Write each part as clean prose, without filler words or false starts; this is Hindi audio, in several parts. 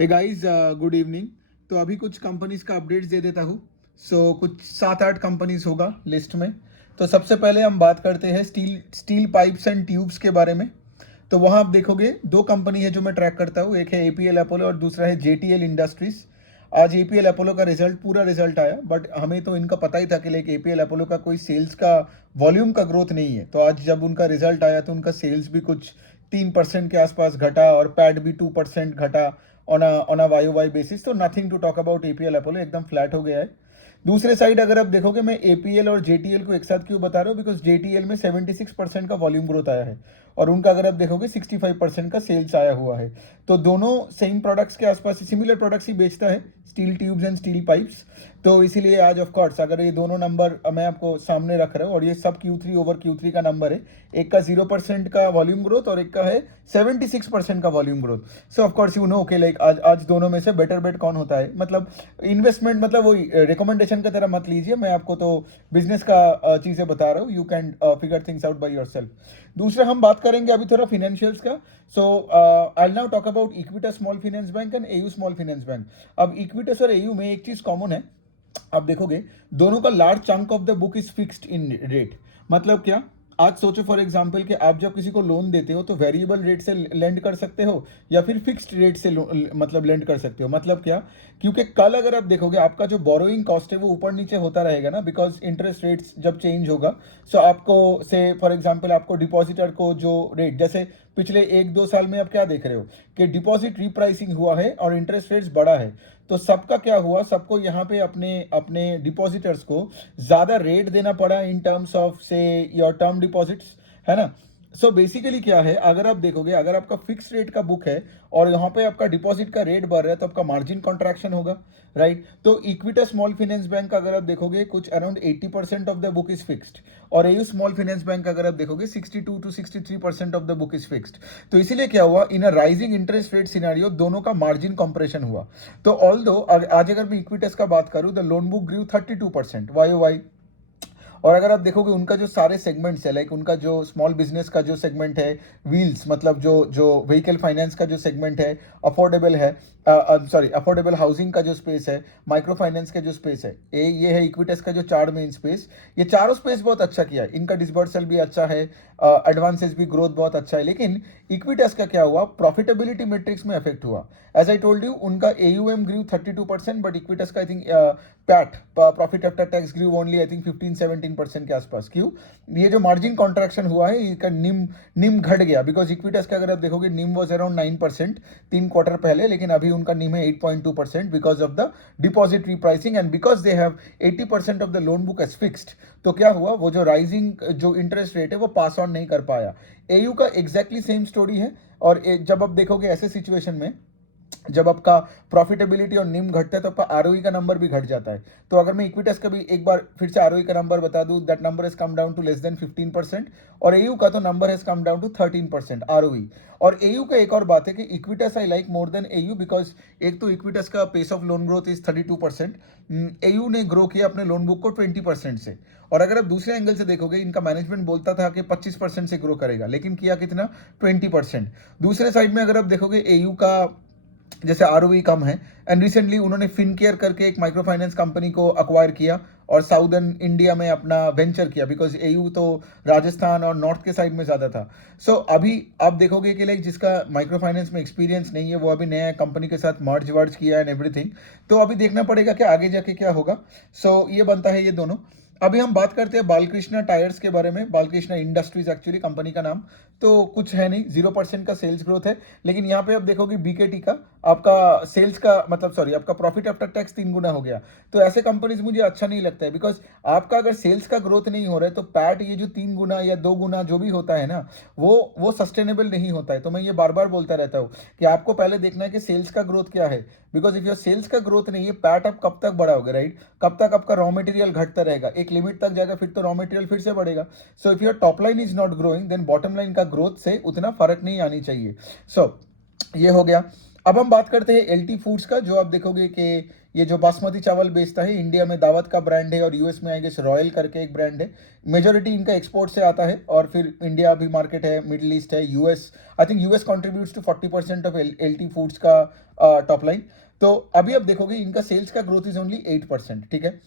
Hey guys, good evening. तो अभी कुछ कंपनीज का अपडेट्स दे देता हूँ। कुछ 7-8 कंपनीज होगा लिस्ट में। तो सबसे पहले हम बात करते हैं स्टील पाइप्स एंड ट्यूब्स के बारे में। तो वहाँ आप देखोगे दो कंपनी है जो मैं ट्रैक करता हूँ, एक है एपीएल अपोलो और दूसरा है जेटीएल इंडस्ट्रीज। आज एपीएल अपोलो का रिजल्ट पूरा रिजल्ट आया, बट हमें तो इनका पता ही था कि लाइक एपीएल अपोलो का कोई सेल्स का वॉल्यूम का ग्रोथ नहीं है। तो आज जब उनका रिजल्ट आया तो उनका सेल्स भी कुछ 3% के आसपास घटा और पैट भी 2% घटा on a Y Y basis. तो nothing to talk about APL Apollo, एकदम फ्लैट हो गया है। दूसरे साइड अगर आप देखोगे, मैं एपीएल और जेटीएल को एक साथ क्यों बता रहा हूँ, बिकॉज जेटीएल में 76% का वॉल्यूम ग्रोथ आया है और उनका अगर आप देखोगे 65% का सेल्स आया हुआ है। तो दोनों सेम प्रोडक्ट्स के आसपास सिमिलर प्रोडक्ट्स ही बेचता है, steel tubes and steel pipes. तो इसीलिए आज ऑफ कोर्स अगर ये दोनों नंबर मैं आपको सामने रख रहा हूँ और ये सब Q3 ओवर Q3 का नंबर है, एक का 0% का वॉल्यूम ग्रोथ और एक का है 76% का volume growth. So of course you know कि लाइक आज आज दोनों में से बेटर बेट कौन होता है। मतलब इन्वेस्टमेंट, मतलब वही रिकमेंडेशन की तरह मत लीजिए, मैं आपको तो बिजनेस का चीज़ें बता रहा हूँ। You can figure things out by yourself. दूसरा हम बात करेंगे अभी थोड़ा फाइनेंशियल्स का। I now talk about Equitas small finance bank and AU small finance bank. अब इक्विटस और एयू में एक चीज़ कॉमन है, आप देखोगे दोनों का large chunk of the book is fixed in rate. मतलब क्या, आज सोचो फॉर एग्जांपल कि आप जब किसी को लोन देते हो तो वेरिएबल रेट से लेंड कर सकते हो या फिर फिक्स्ड रेट से मतलब लेंड कर सकते हो। मतलब क्या, क्योंकि कल अगर आप देखोगे आपका जो बोरोइंग कॉस्ट है वो ऊपर नीचे होता रहेगा ना, बिकॉज इंटरेस्ट रेट्स जब चेंज होगा। सो आपको से फॉर एग्जांपल आपको डिपॉजिटर को जो रेट, जैसे पिछले 1-2 साल में आप क्या देख रहे हो कि डिपॉजिट रीप्राइसिंग हुआ है और इंटरेस्ट रेट्स बढ़ा है। तो सबका क्या हुआ, सबको यहाँ पे अपने अपने डिपॉजिटर्स को ज़्यादा रेट देना पड़ा इन टर्म्स ऑफ से योर टर्म डिपॉजिट्स, है ना। सो बेसिकली क्या है, अगर आप देखोगे अगर आपका फिक्स रेट का बुक है और यहाँ पे आपका डिपॉजिट का रेट बढ़ रहा है तो आपका मार्जिन कॉन्ट्रैक्शन होगा, राइट। तो इक्विटा स्मॉल फाइनेंस बैंक का अगर आप देखोगे कुछ around 80% of the book is fixed और एयू स्मॉल फाइनेंस बैंक का अगर आप देखोगे 62 to 63% of the book is fixed. तो इसीलिए क्या हुआ, in a rising interest rate scenario दोनों का मार्जिन कंप्रेशन हुआ। तो ऑल दो आज अगर मैं इक्विटस का बात करूं, the loan book grew 32% Y Y. और अगर आप देखोगे उनका जो सारे सेगमेंट्स है, लाइक उनका जो स्मॉल बिजनेस का जो सेगमेंट है, व्हील्स मतलब जो जो व्हीकल फाइनेंस का जो सेगमेंट है, अफोर्डेबल है, सॉरी अफोर्डेबल हाउसिंग का जो स्पेस है, माइक्रो फाइनेंस का जो स्पेस है, ये है इक्विटस का जो 4 मेन स्पेस। ये चारों स्पेस बहुत अच्छा किया है, इनका डिसबर्सल भी अच्छा है, एडवांसेस भी ग्रोथ बहुत अच्छा है। लेकिन इक्विटस का क्या हुआ, प्रॉफिटेबिलिटी मैट्रिक्स में अफेक्ट हुआ। एज आई टोल्ड यू, उनका एयूएम ग्रू 32%, बट इक्विटस का I think PAT profit after tax grew only I think 15-17% के आसपास। क्यों, ये जो मार्जिन कॉन्ट्रैक्शन हुआ है इसका निम निम घट गया, बिकॉज इक्विटस का अगर आप देखोगे निम वॉज अराउंड 9% 3 क्वार्टर पहले, लेकिन अभी उनका निम है 8.2% because of the deposit repricing and because they have 80% of the loan book as fixed. तो क्या हुआ, वो जो राइजिंग जो इंटरेस्ट रेट है वो पास ऑन नहीं कर पाया। एयू का एग्जैक्टली सेम स्टोरी है। और जब आप देखोगे ऐसे सिचुएशन में जब आपका प्रॉफिटेबिलिटी और निम घटता है तो आपका आरओई का नंबर भी घट जाता है। तो अगर मैं इक्विटस का भी एक बार फिर से आरओई का नंबर बता दूं, that number has come down to less than 15%। और एयू का तो number has come down to 13% ROE. और एयू का एक और बात है कि Equitas I like more than AU, because एक तो इक्विटस का pace of loan growth is 32%, AU ने ग्रो किया अपने लोन बुक को 20% से। और अगर आप दूसरे एंगल से देखोगे, इनका मैनेजमेंट बोलता था कि 25% से ग्रो करेगा, लेकिन किया कितना, 20%। दूसरे साइड में अगर आप देखोगे एयू का जैसे आरओई कम है, एंड रिसेंटली उन्होंने फिनकेयर करके एक माइक्रो फाइनेंस कंपनी को अक्वायर किया और साउदर्न इंडिया में अपना वेंचर किया, बिकॉज एयू तो राजस्थान और नॉर्थ के साइड में ज़्यादा था। अभी आप देखोगे कि लाइक जिसका माइक्रो फाइनेंस में एक्सपीरियंस नहीं है वो अभी नया कंपनी के साथ मर्ज वर्ज किया एंड एवरीथिंग। तो अभी देखना पड़ेगा कि आगे जाके क्या होगा। ये बनता है ये दोनों। अभी हम बात करते हैं बालकृष्णा टायर्स के बारे में, बालकृष्णा इंडस्ट्रीज एक्चुअली कंपनी का नाम। तो कुछ है नहीं, 0% का सेल्स ग्रोथ है। लेकिन यहाँ पे आप देखोगे बीकेटी का आपका सेल्स का मतलब सॉरी आपका प्रॉफिट आफ्टर टैक्स 3 गुना हो गया। तो ऐसे कंपनीज मुझे अच्छा नहीं लगता है, बिकॉज आपका अगर सेल्स का ग्रोथ नहीं हो रहा है तो पैट ये जो 3 गुना या 2 गुना जो भी होता है ना, वो सस्टेनेबल नहीं होता है। तो मैं ये बार बार बोलता रहता हूँ कि आपको पहले देखना है कि सेल्स का ग्रोथ क्या है, बिकॉज इफ योर सेल्स का ग्रोथ नहीं है, पैट आप कब तक बढ़ाओगे, राइट। कब तक आपका रॉ मटेरियल घटता रहेगा, एक लिमिट तक जाएगा फिर तो रॉ मटेरियल फिर से बढ़ेगा। So if your top line is not growing then bottom line का ग्रोथ से उतना फर्क नहीं आनी चाहिए। ये हो गया। अब हम बात करते हैं एलटी फूड्स का, जो आप देखोगे कि ये जो बासमती चावल बेचता है, इंडिया में दावत का ब्रांड है और यूएस में आई गेस रॉयल करके एक ब्रांड है। मेजोरिटी इनका एक्सपोर्ट से आता है और फिर इंडिया भी मार्केट है, मिडिल ईस्ट है, US. I think US contributes to 40% of LT Foods का टॉप लाइन। तो अभी आप देखोगे इनका सेल्स का ग्रोथ इज ओनली 8%, ठीक है।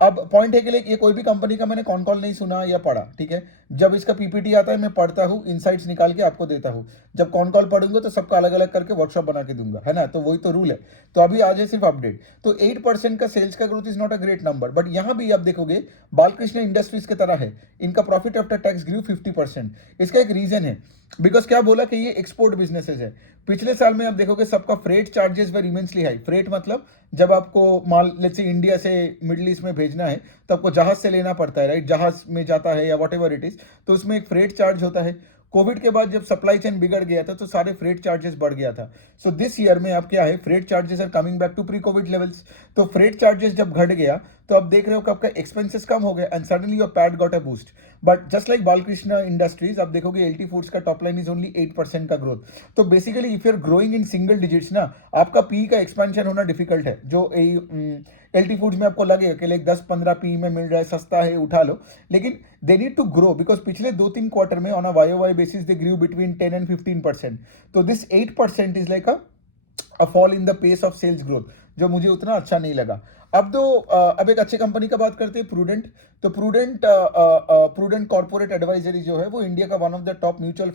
अब पॉइंट है कि ये कोई भी कंपनी का मैंने कॉन कॉल नहीं सुना या पढ़ा, ठीक है। जब इसका पीपीटी आता है मैं पढ़ता हूँ, इनसाइट्स निकाल के आपको देता हूँ। जब कॉन कॉल पढ़ूंगा तो सबका अलग अलग करके वर्कशॉप बना के दूंगा, है ना, तो वही तो रूल है। तो अभी आज है सिर्फ अपडेट। तो 8% का सेल्स का growth is not a great number, but यहां भी आप देखोगे बालकृष्ण इंडस्ट्रीज की तरह है, इनका प्रॉफिट आफ्टर टैक्स ग्रू 50%। इसका एक रीजन है, बिकॉज क्या बोला कि ये एक्सपोर्ट बिजनेसेस है। पिछले साल में आप देखोगे सबका फ्रेट चार्जेस वर इमेंसली हाई। फ्रेट मतलब जब आपको माल लेट्स से इंडिया से मिडिल ईस्ट में भेजना है तो आपको जहाज से लेना पड़ता है, राइट, जहाज में जाता है या वॉट एवर इट इज, तो उसमें एक फ्रेट चार्ज होता है। कोविड के बाद जब सप्लाई चेन बिगड़ गया था तो सारे फ्रेट चार्जेस बढ़ गया था। सो दिस ईयर में आप क्या है, freight charges are coming back to pre Covid levels. तो फ्रेट चार्जेस जब घट गया तो आप देख रहे हो कि आपका एक्सपेंसेस कम हो गए and suddenly your PAT got a boost. But just like Balkrishna Industries, आप देखोगे एलटी फूड्स का टॉप लाइन इज ओनली 8% का ग्रोथ। तो basically if you are growing in single digits ना, आपका पी का एक्सपेंशन होना डिफिकल्ट है। जो एलटी फूड्स में आपको लगेगा कि लाइक 10-15 पी में मिल रहा है, सस्ता है, उठा लो, लेकिन they need to grow because पिछले 2-3 क्वार्टर में on a Y basis they grew between 10 and 15%। तो this 8% is like a fall in the pace of sales growth, जो मुझे उतना अच्छा नहीं लगा। अब एक अच्छी कंपनी का बात करते हैं, प्रूडेंट। तो प्रूडेंट कॉर्पोरेट एडवाइजरी जो है वो इंडिया का one of the top mutual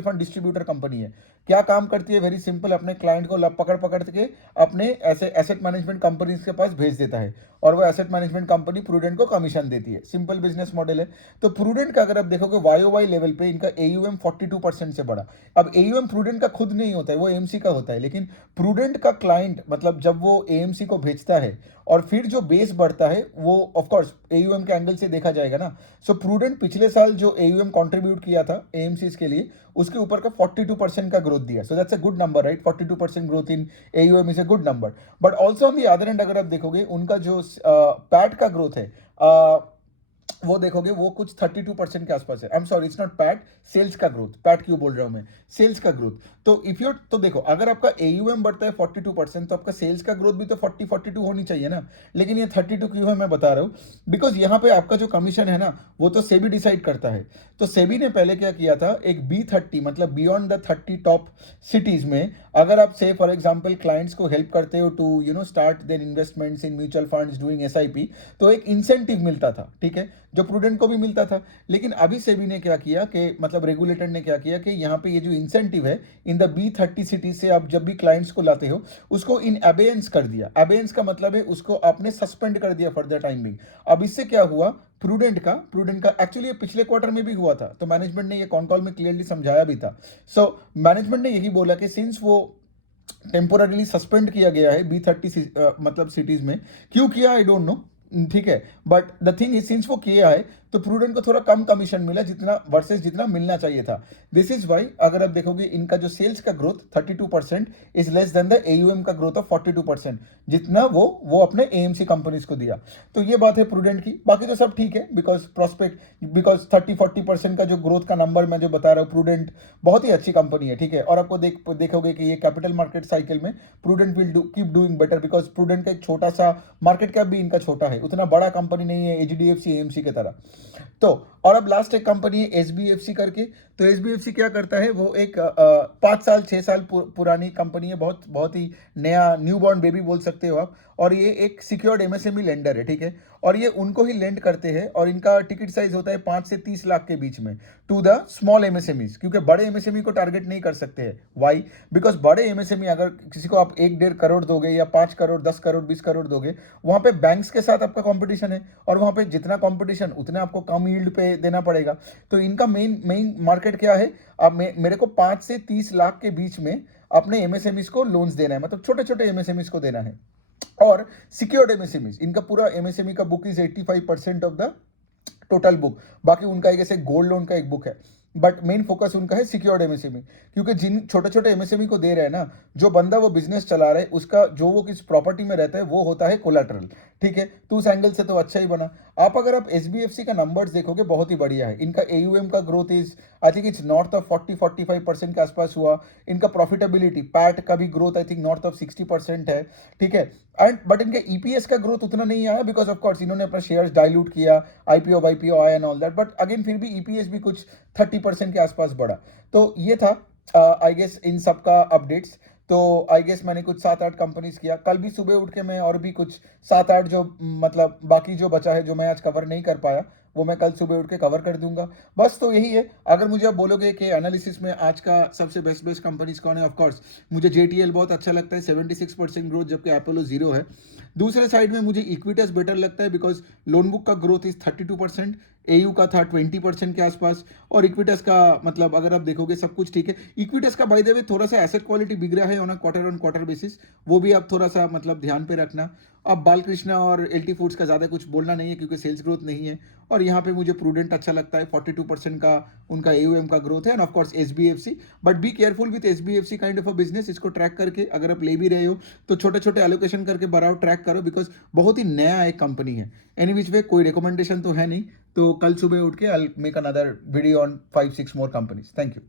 fund distributor company है। क्या काम करती है, वेरी सिंपल, अपने क्लाइंट को पकड़ पकड़ के अपने ऐसे एसेट मैनेजमेंट कंपनीज के पास भेज देता है और वो एसेट मैनेजमेंट कंपनी प्रूडेंट को कमीशन देती है। सिंपल बिजनेस मॉडल है। तो प्रूडेंट का अगर आप देखोगे वाई लेवल पे इनका एयूएम 42% से बढ़ा। अब एयूएम प्रूडेंट का खुद नहीं होता है, वो एएमसी का होता है, लेकिन प्रूडेंट का क्लाइंट मतलब जब वो एएमसी को भेजता है और फिर जो बेस बढ़ता है वो ऑफ कोर्स एयूएम के एंगल से देखा जाएगा ना। सो प्रूडेंट पिछले साल जो एयूएम कंट्रीब्यूट किया था एएमसीज के लिए, उसके ऊपर का 42% का ग्रोथ दिया। So that's a good number, right. 42% growth in AUM is a good number. But also on the other and अगर आप देखोगे उनका जो पैट का ग्रोथ है, वो देखोगे वो कुछ 32% के आसपास है। I am sorry, it's not PAT, sales का ग्रोथ। पैट क्यों बोल रहा हूं मैं, सेल्स का ग्रोथ। तो इफ यू तो देखो, अगर आपका एयूएम बढ़ता है 42% तो आपका सेल्स का ग्रोथ भी तो 40-42 होनी चाहिए ना। लेकिन ये 32 क्यों है मैं बता रहा हूँ, बिकॉज यहाँ पे आपका जो कमीशन है ना वो तो सेबी डिसाइड करता है। तो सेबी ने पहले क्या किया था, एक B30 मतलब बियॉन्ड द 30 टॉप सिटीज में अगर आप से फॉर एग्जाम्पल क्लाइंट्स को हेल्प करते हो to start their investments in mutual funds doing SIP, तो एक इंसेंटिव मिलता था, ठीक है, जो प्रूडेंट को भी मिलता था। लेकिन अभी सेबी ने क्या किया कि मतलब रेगुलेटर ने क्या किया कि यहाँ पे ये जो इंसेंटिव है इन द B30 सिटी से आप जब भी क्लाइंट्स को लाते हो उसको इन अबेयंस कर दिया। अबेयंस का मतलब है उसको आपने सस्पेंड कर दिया फॉर द टाइम बिंग। अब इससे क्या हुआ, प्रूडेंट का एक्चुअली ये पिछले क्वार्टर में भी हुआ था, तो मैनेजमेंट ने ये कॉन कॉल में क्लियरली समझाया भी था। सो मैनेजमेंट ने यही बोला कि सिंस वो टेम्पोररीली सस्पेंड किया गया है B30 मतलब सिटीज में, क्यों किया आई डोंट नो, ठीक है। But the thing is since वो किया है तो प्रूडेंट को थोड़ा कम कमीशन मिला जितना वर्सेस जितना मिलना चाहिए था। दिस इज वाई अगर आप देखोगे इनका जो सेल्स का growth 32% is less than the AUM का ग्रोथ ऑफ 42%, जितना वो अपने एएमसी कंपनीज को दिया। तो ये बात है प्रूडेंट की। बाकी तो सब ठीक है बिकॉज 30-40% का जो ग्रोथ का नंबर मैं जो बता रहा हूँ, प्रूडेंट बहुत ही अच्छी कंपनी है, ठीक है। और आपको देखोगे कि ये कैपिटल मार्केट साइकिल में prudent will keep doing better because prudent का एक छोटा सा मार्केट कैप भी इनका छोटा है, उतना बड़ा कंपनी नहीं है एचडीएफसी एएमसी की तरह। तो और अब लास्ट एक कंपनी है एसबीएफसी करके। तो एसबीएफसी क्या करता है, वो एक 5 साल 6 साल पुरानी कंपनी है, बहुत बहुत ही नया न्यू बॉर्न बेबी बोल सकते हो आप। और ये एक सिक्योर्ड एमएसएमई लेंडर है, ठीक है। और ये उनको ही लेंड करते हैं और इनका टिकट साइज होता है 5 से 30 लाख के बीच में टू द स्मॉल एमएसएमईज, क्योंकि बड़े एमएसएमई को टारगेट नहीं कर सकते हैं। वाई, बिकॉज बड़े एमएसएमई अगर किसी को आप 1-1.5 करोड़ दोगे या 5 करोड़ 10 करोड़ 20 करोड़ दोगे, वहां पे बैंक्स के साथ आपका कंपटीशन है और वहां पे जितना कंपटीशन उतना आपको कम यील्ड पे देना पड़ेगा। तो इनका मेन मार्केट क्या है, अब मेरे को 5 से 30 लाख के बीच में अपने एमएसएमईज को लोन्स देना है, मतलब छोटे छोटे एमएसएमईज को देना है। और सिक्योर्ड एमएसएमईज, इनका पूरा एमएसएमई का book is 85% of the total book. बाकी उनका एक ऐसे गोल्ड लोन का एक बुक है, बट मेन फोकस उनका है सिक्योर्ड एमएसएमई, क्योंकि जिन छोटे छोटे एमएसएमई को दे रहे हैं ना, जो बंदा वो बिजनेस चला रहा है उसका जो वो किस प्रॉपर्टी में रहता है वो होता है कोलैटरल, ठीक है। तो उस एंगल से तो अच्छा ही बना। अगर आप एसबीएफसी का नंबर्स देखोगे बहुत ही बढ़िया है। इनका एयूएम का growth is I think it's north of 40-45% के आसपास हुआ। इनका प्रॉफिटेबिलिटी पैट का भी growth I think north of 60% है, ठीक है। एंड बट इनके ईपीएस का ग्रोथ उतना नहीं आया बिकॉज ऑफ कोर्स इन्होंने अपना शेयर्स डाइल्यूट किया, आईपीओ वाईपीओ आया and all that, but again फिर भी ईपीएस भी कुछ 30% के आसपास बढ़ा। तो ये था आई गेस इन सब का अपडेट्स। तो आई गेस मैंने कुछ 7-8 कंपनीज किया। कल भी सुबह उठ के मैं और भी कुछ 7-8 जो मतलब बाकी जो बचा है जो मैं आज कवर नहीं कर पाया वो मैं कल सुबह उठ के कवर कर दूंगा। बस तो यही है। अगर मुझे आप बोलोगे कि एनालिसिस में आज का सबसे बेस्ट कंपनीज कौन है, ऑफ कोर्स मुझे जेटीएल बहुत अच्छा लगता है, 76% ग्रोथ, जबकि अपोलो 0 है। दूसरे साइड में मुझे इक्विटस बेटर लगता है बिकॉज लोन बुक का ग्रोथ इज 32%, एयू का था 20% के आसपास, और इक्विटस का मतलब अगर आप देखोगे सब कुछ ठीक है। इक्विटस का बाय द वे थोड़ा सा एसेट क्वालिटी बिगड़ रहा है ऑन क्वार्टर बेसिस, वो भी आप थोड़ा सा मतलब ध्यान पे रखना। अब बालकृष्णा और एलटी फूड्स का ज़्यादा कुछ बोलना नहीं है क्योंकि सेल्स ग्रोथ नहीं है, और यहाँ पे मुझे प्रूडेंट अच्छा लगता है, 42% का उनका एयूएम का ग्रोथ है, and of course SBFC. But be careful with SBFC kind of a business. इसको ट्रैक करके अगर आप ले भी रहे हो तो छोटे छोटे एलोकेशन करके बढ़ाओ, ट्रैक करो, बिकॉज बहुत ही नया एक कंपनी है। एनी विच वे कोई रिकमेंडेशन तो है नहीं। तो कल सुबह उठ के I make another video on 5-6 more companies. Thank you.